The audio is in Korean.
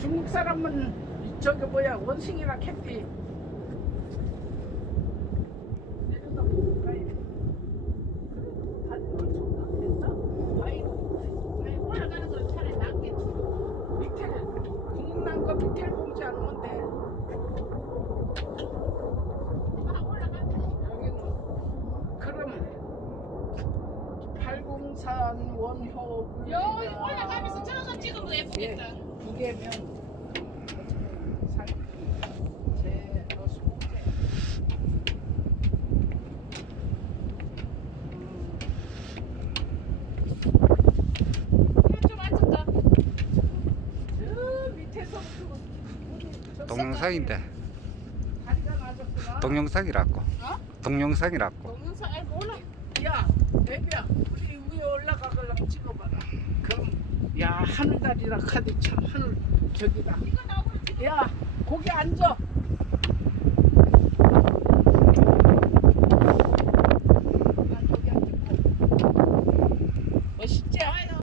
중국 사람은 저기 뭐야 원숭이라 캣티 원효 여기 올라가면서 저거 찍으면 예쁘겠다. 두 개면 살 제, 너 스무 개. 좀 앉았다. 저 밑에서부터 저 동영상인데 다리가. 동영상이라고 어? 동영상이라고 동영상 아이고 올라. 야, 대비야, 우리 위에. 그럼, 야, 하늘다리라 카드 참 하늘 저기다. 야, 거기 앉아.